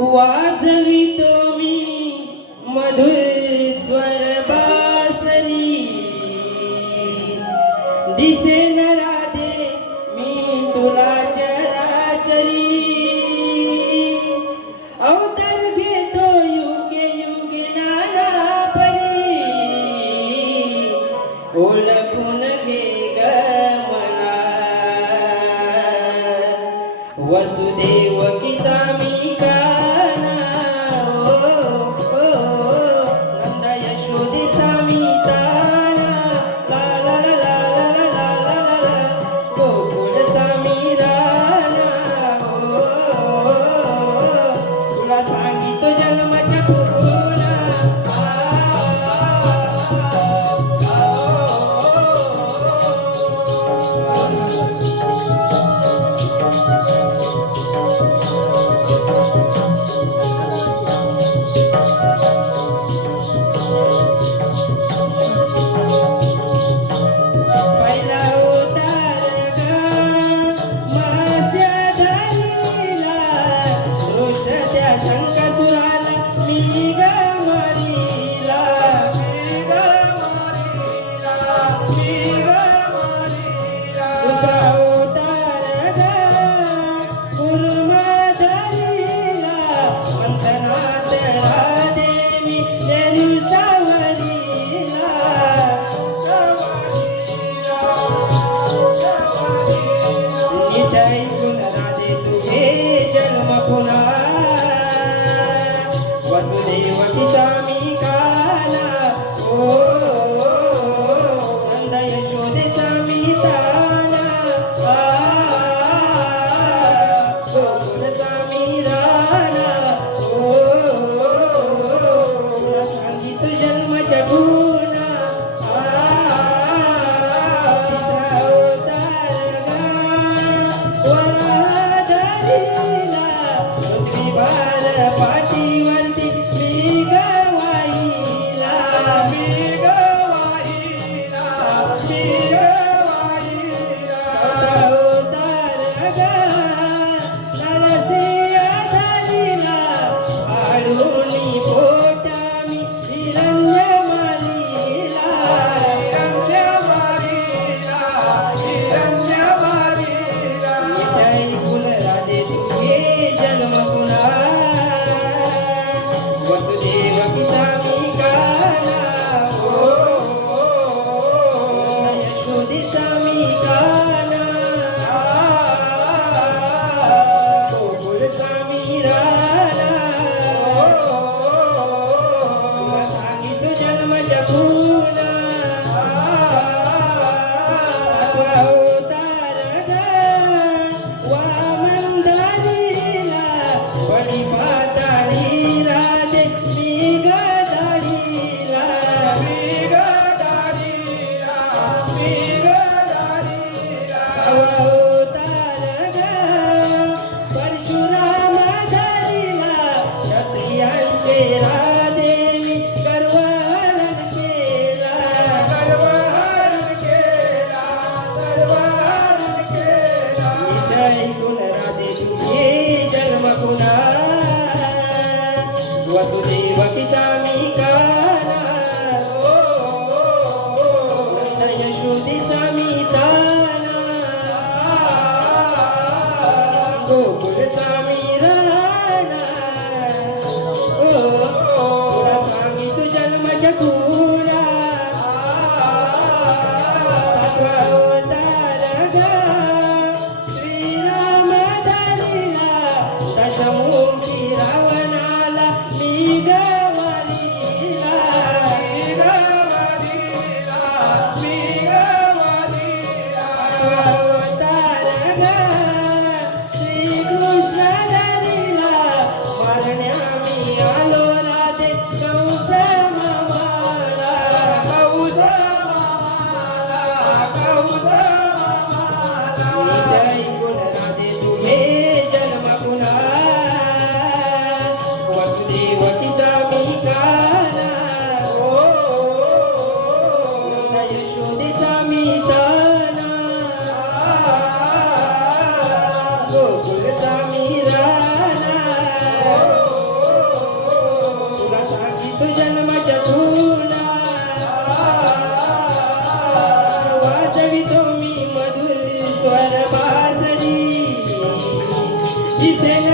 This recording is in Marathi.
वाजवितो मी मधुर स्वर बासरी. दिसे नराधे मी तुला चराचरी. अवतार घेतो युगे युगे नाना परी ओळखून घे ग मला वसुदेव किचा मी பால பாட்டி todo pues, जन्माच्या चुना वाचवितो मी मधुर स्वर बासरी दिसेल